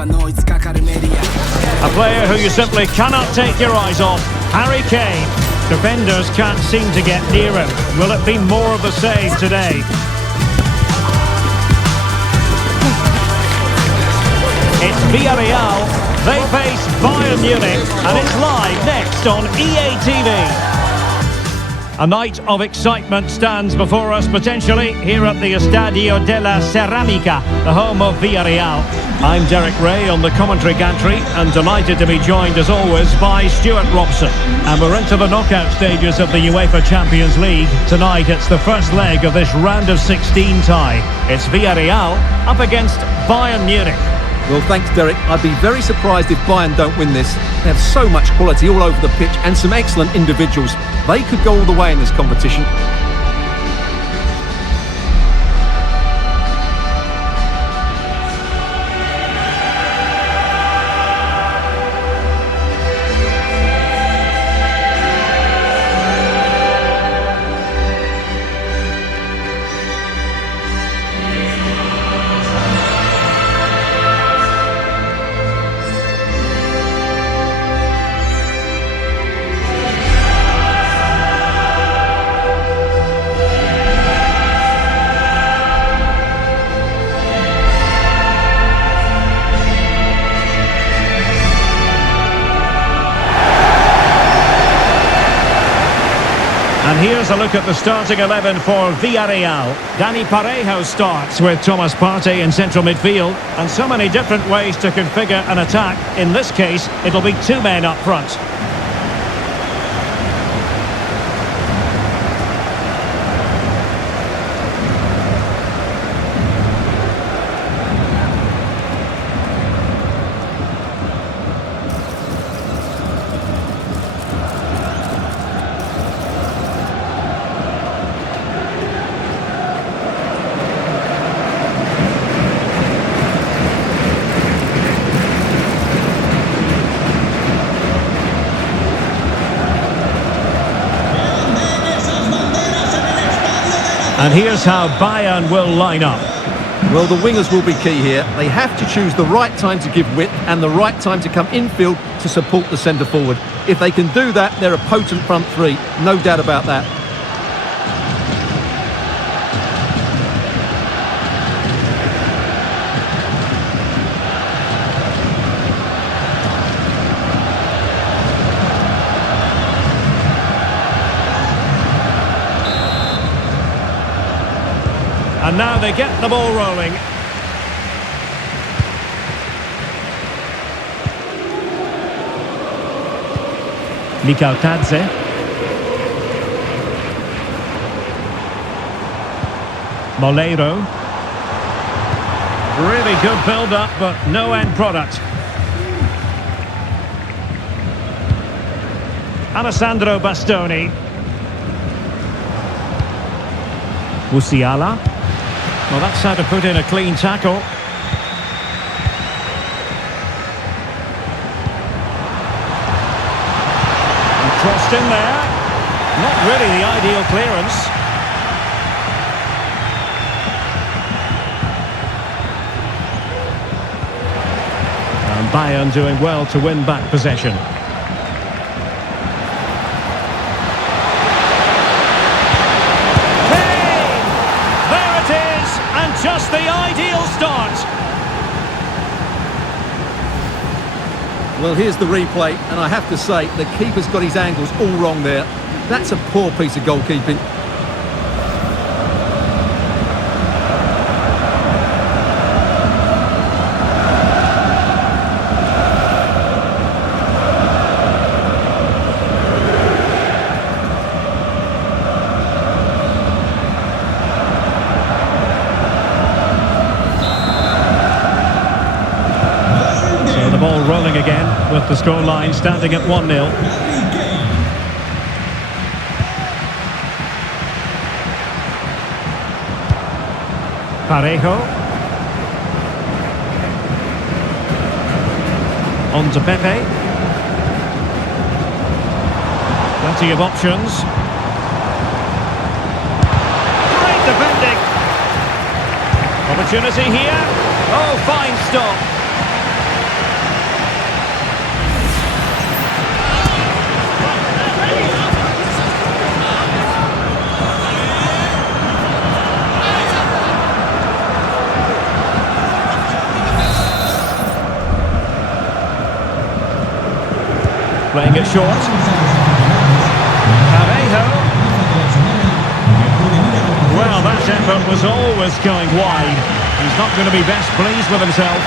A player who you simply cannot take your eyes off, Harry Kane. Defenders can't seem to get near him. Will it be more of the same today? It's Villarreal. They face Bayern Munich, and it's live next on EA TV. A night of excitement stands before us potentially here at the Estadio de la Ceramica, the home of Villarreal. I'm Derek Ray on the commentary gantry and delighted to be joined as always by Stuart Robson. And we're into the knockout stages of the UEFA Champions League. Tonight it's the first leg of this round of 16 tie. It's Villarreal up against Bayern Munich. Well, thanks, Derek. I'd be very surprised if Bayern don't win this. They have so much quality all over the pitch and some excellent individuals. They could go all the way in this competition. And here's a look at the starting 11 for Villarreal. Dani Parejo starts with Thomas Partey in central midfield. And so many different ways to configure an attack. In this case, it'll be two men up front. And here's how Bayern will line up. Well, the wingers will be key here. They have to choose the right time to give width and the right time to come infield to support the centre forward. If they can do that, they're a potent front three. No doubt about that. And now they get the ball rolling. Mikal Tadze. Moleiro. Really good build-up, but no end product. Alessandro Bastoni. Musiala. Well, that's how to put in a clean tackle. And crossed in there. Not really the ideal clearance. And Bayern doing well to win back possession. Just the ideal start. Well, here's the replay, and I have to say, the keeper's got his angles all wrong there. That's a poor piece of goalkeeping. Ball rolling again with the scoreline standing at 1-0. Parejo. On to Pepe. Plenty of options. Great defending. Opportunity here. Oh, fine stop. Playing it short. Parejo. Well, that effort was always going wide. He's not going to be best pleased with himself.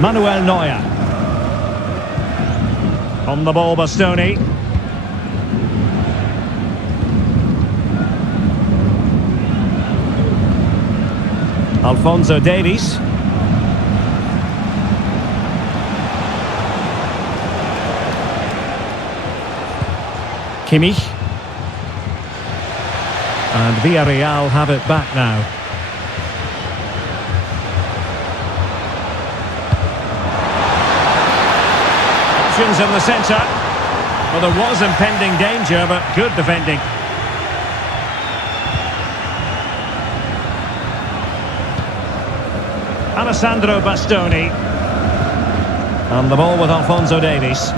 Manuel Neuer. On the ball, Bastoni. Alphonso Davies. Kimmich. And Villarreal have it back now. Options in the centre. Well, there was impending danger, but good defending. Alessandro Bastoni. And the ball with Alphonso Davies.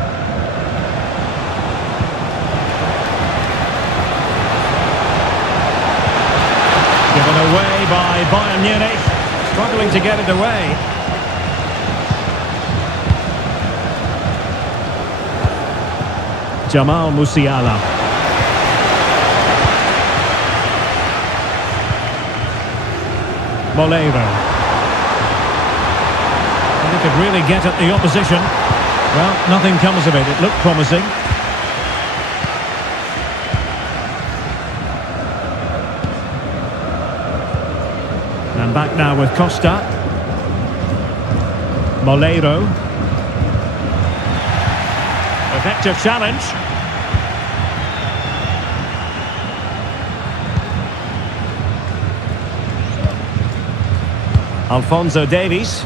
Given away by Bayern Munich. Struggling to get it away. Jamal Musiala. Moleiro. And he could really get at the opposition. Well, nothing comes of it. It looked promising. And back now with Costa. Moleiro. Effective challenge. Alphonso Davies.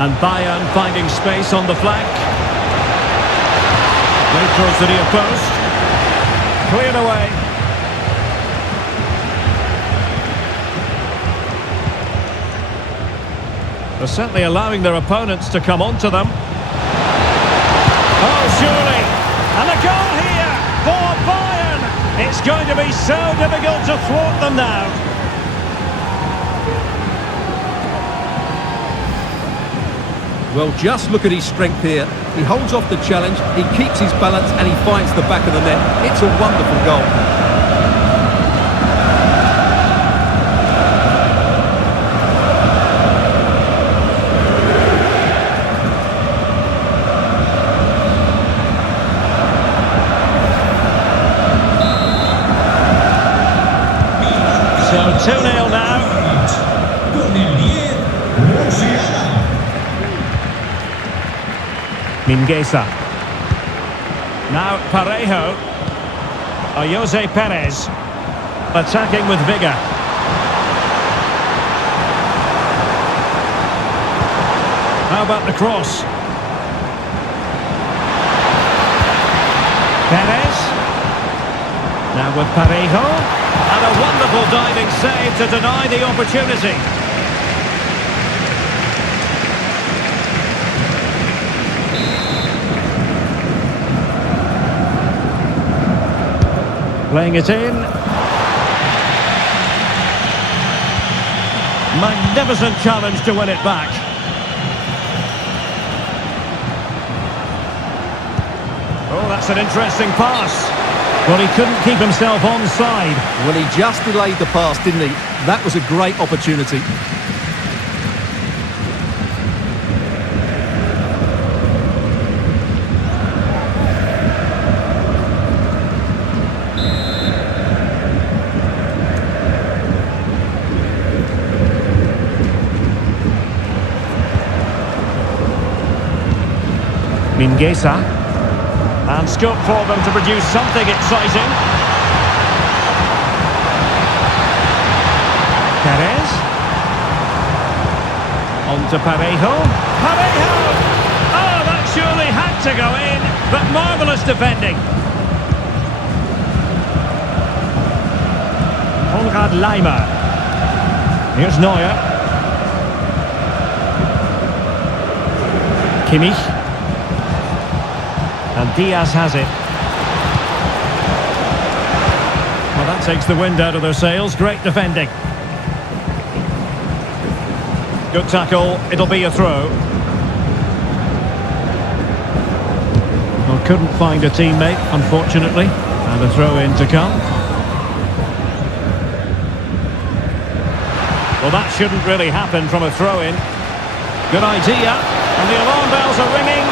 And Bayern finding space on the flank. Right towards the near post. Cleared away. They're certainly allowing their opponents to come onto them. Oh, surely. And a goal here for Bayern. It's going to be so difficult to thwart them now. Well, just look at his strength here. He holds off the challenge, he keeps his balance and he finds the back of the net. It's a wonderful goal. So 2-0 now. Mingueza. Now Parejo. Jose Perez. Attacking with vigour. How about the cross? Perez. Now with Parejo. And a wonderful diving save to deny the opportunity. Playing it in. Magnificent challenge to win it back. Oh, that's an interesting pass. Well, he couldn't keep himself onside. Well, he just delayed the pass, didn't he? That was a great opportunity. Mingueza. And scope for them to produce something exciting. Perez. On to Parejo. Parejo! Oh, that surely had to go in, but marvellous defending. Konrad Laimer. Here's Neuer. Kimmich. And Diaz has it. Well, that takes the wind out of their sails. Great defending. Good tackle. It'll be a throw. Well, couldn't find a teammate, unfortunately. And a throw in to come. Well, that shouldn't really happen from a throw-in. Good idea. And the alarm bells are ringing.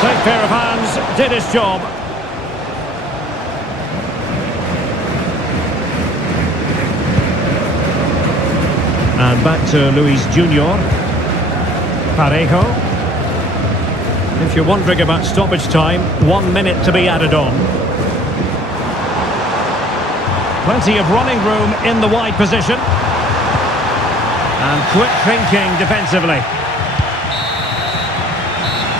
Safe pair of hands, did his job. And back to Luis Junior. Parejo. If you're wondering about stoppage time, 1 minute to be added on. Plenty of running room in the wide position. And quick thinking defensively.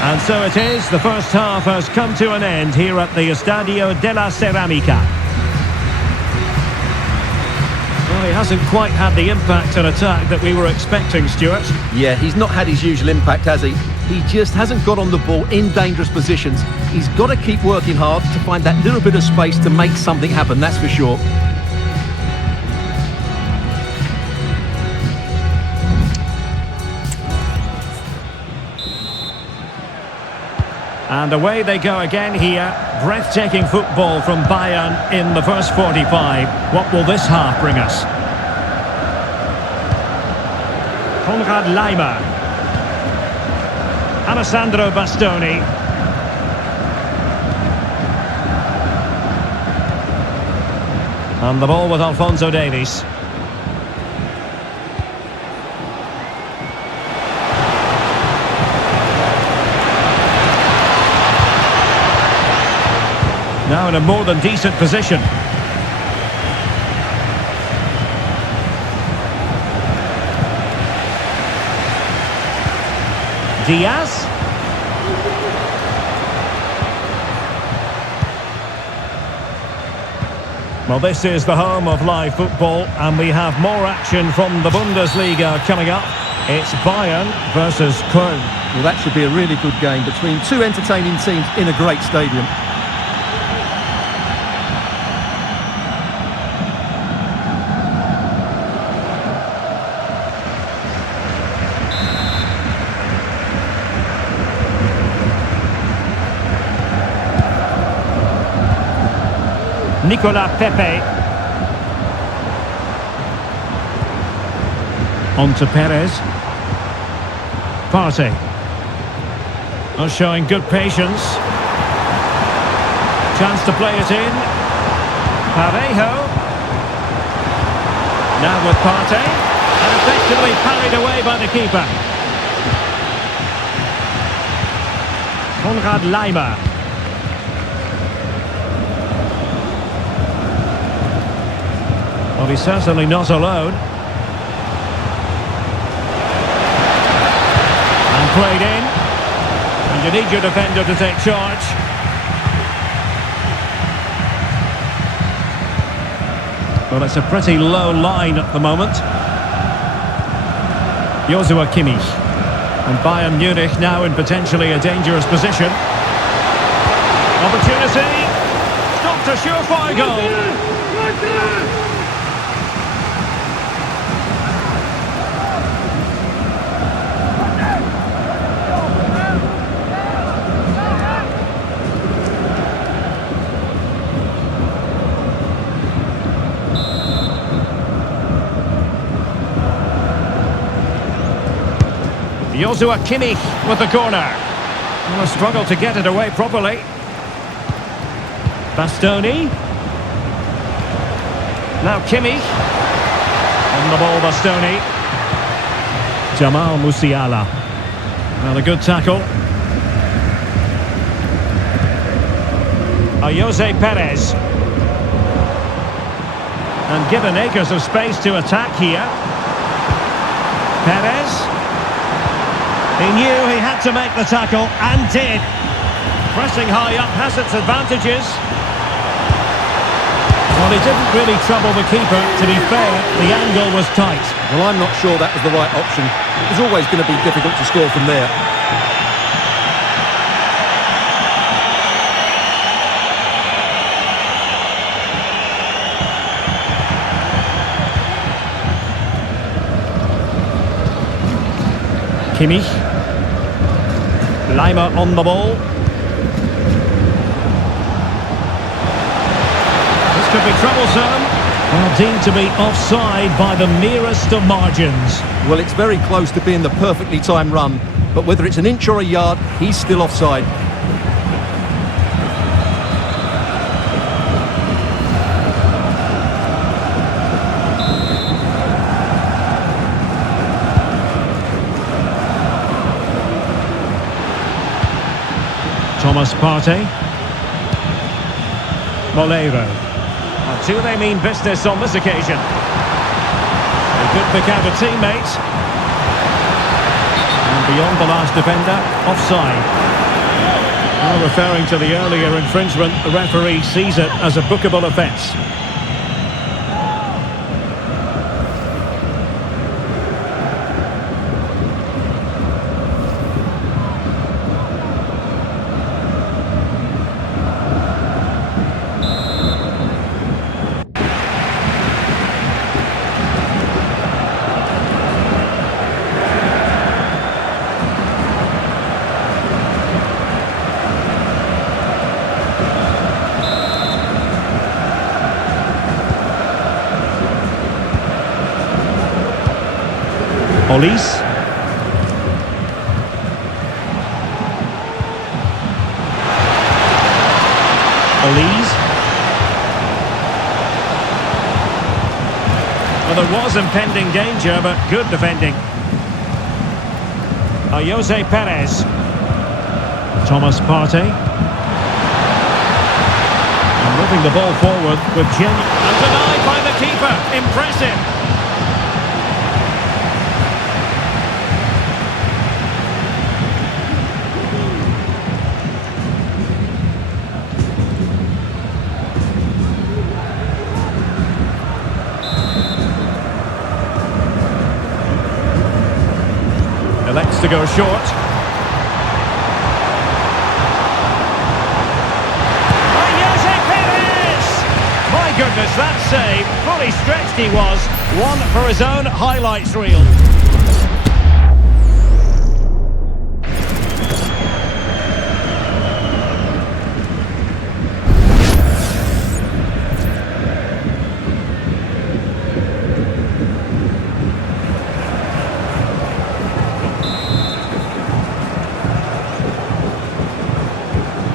And so it is, the first half has come to an end here at the Estadio de la Ceramica. Well, he hasn't quite had the impact and attack that we were expecting, Stuart. Yeah, he's not had his usual impact, has he? He just hasn't got on the ball in dangerous positions. He's got to keep working hard to find that little bit of space to make something happen, that's for sure. And away they go again here. Breathtaking football from Bayern in the first 45. What will this half bring us? Konrad Laimer. Alessandro Bastoni. And the ball with Alphonso Davies. Now in a more than decent position. Diaz. Well, this is the home of live football, and we have more action from the Bundesliga coming up. It's Bayern versus Köln. Well, that should be a really good game between two entertaining teams in a great stadium. Nicolas Pepe. On to Perez. Partey. Oh, showing good patience. Chance to play it in. Parejo. Now with Partey. And effectively parried away by the keeper. Konrad Laimer. Well, he's certainly not alone. And played in. And you need your defender to take charge. Well, it's a pretty low line at the moment. Joshua Kimmich. And Bayern Munich now in potentially a dangerous position. Opportunity. Stopped a surefire goal. Joshua Kimmich with the corner. Well, a struggle to get it away properly. Bastoni. Now Kimmich. On the ball, Bastoni. Jamal Musiala. Well, a good tackle. Jose Perez. And given acres of space to attack here. Perez. He knew he had to make the tackle, and did. Pressing high up has its advantages. Well, he didn't really trouble the keeper. To be fair, the angle was tight. Well, I'm not sure that was the right option. It was always going to be difficult to score from there. Kimmich. Lima on the ball. This could be troublesome. Well, deemed to be offside by the merest of margins. Well, it's very close to being the perfectly timed run, but whether it's an inch or a yard, he's still offside. Thomas Partey. Molero. Well, do they mean business on this occasion? They could pick out a teammate. And beyond the last defender, offside. Well, referring to the earlier infringement, the referee sees it as a bookable offence. Olise. Olise. Well, there was impending danger, but good defending. Jose Perez. Thomas Partey. And moving the ball forward with and denied by the keeper. Impressive. Elects to go short. Jose Perez! My goodness, that save. Fully stretched he was. One for his own highlights reel.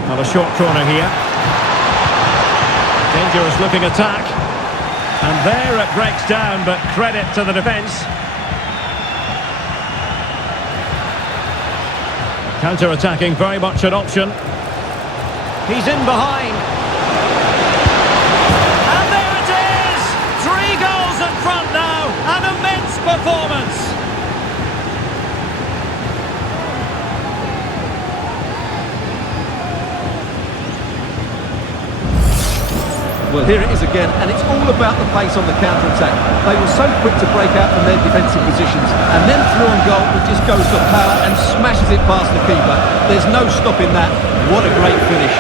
Well, a short corner here. Dangerous looking attack. And there it breaks down, but credit to the defence. Counter-attacking, very much an option. He's in behind. And there it is! 3 goals in front now. An immense performance. Well, here it is again, and it's all about the pace on the counter-attack. They were so quick to break out from their defensive positions, and then through on goal, it just goes for power and smashes it past the keeper. There's no stopping that. What a great finish.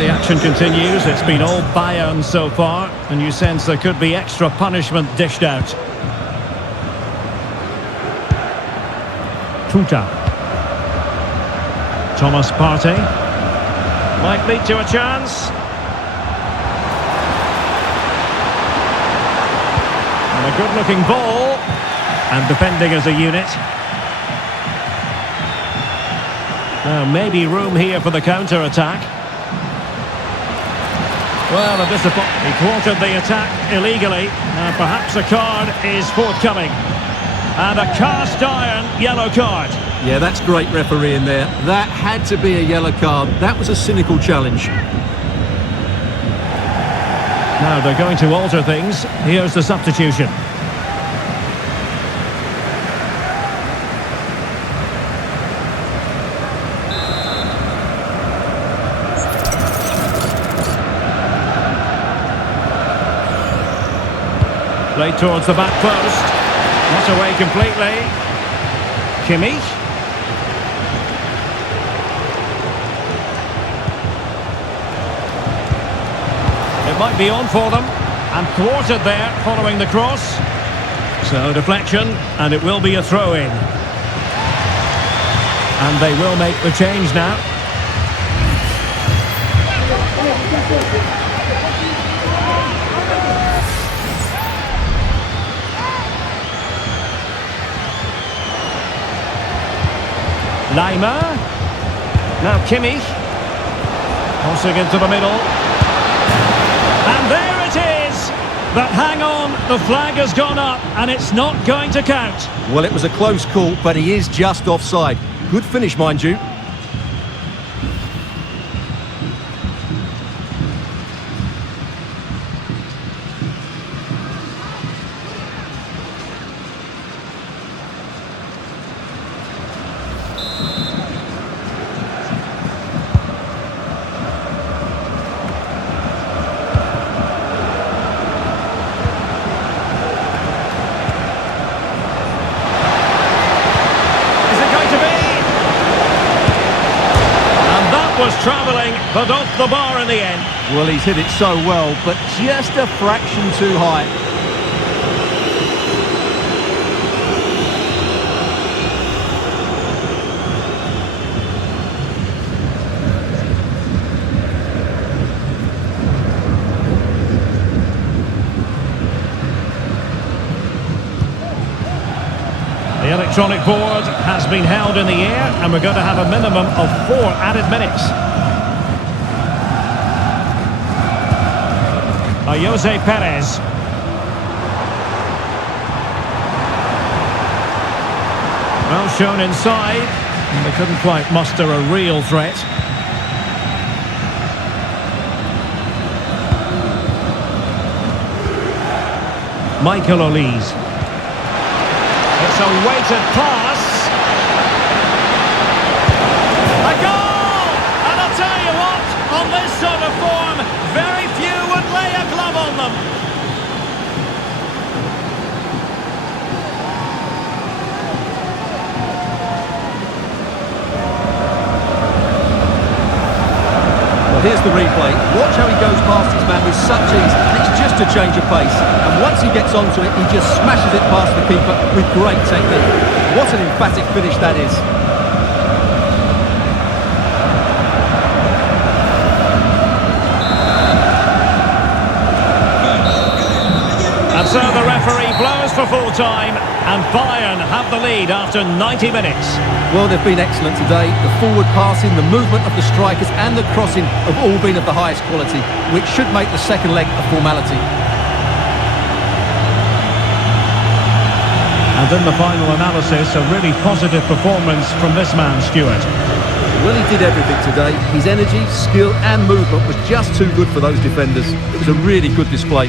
The action continues. It's been all Bayern so far, and you sense there could be extra punishment dished out. Tuta. Thomas Partey. Might lead to a chance. And a good-looking ball. And defending as a unit. Now, maybe room here for the counter-attack. Well, he thwarted the attack illegally. Perhaps a card is forthcoming. And a cast-iron yellow card. Yeah, that's great refereeing there. That had to be a yellow card. That was a cynical challenge. Now they're going to alter things. Here's the substitution. Played towards the back post. Not away completely. Kimmich. It might be on for them. And thwarted there following the cross. So deflection, and it will be a throw-in. And they will make the change now. Lima. Now Kimmich. Crossing into the middle. And there it is! But hang on, the flag has gone up and it's not going to count. Well, it was a close call, but he is just offside. Good finish, mind you. Was travelling, but off the bar in the end. Well, he's hit it so well, but just a fraction too high. The electronic board has been held in the air, and we're going to have a minimum of 4 added minutes. Jose Perez. Well shown inside, and they couldn't quite muster a real threat. Michael Olise. It's a weighted pass. A goal! And I'll tell you what, on this sort of form, very few would lay a glove on them. Well, here's the replay. Watch how he goes past his man with such ease. It's just a change of pace. And once he gets onto it, he just smashes it past the keeper with great technique. What an emphatic finish that is. And so the referee blows for full time, and Bayern have the lead after 90 minutes. Well, they've been excellent today. The forward passing, the movement of the strikers and the crossing have all been of the highest quality, which should make the second leg a formality. And in the final analysis, a really positive performance from this man, Stuart. Well, he did everything today. His energy, skill and movement was just too good for those defenders. It was a really good display.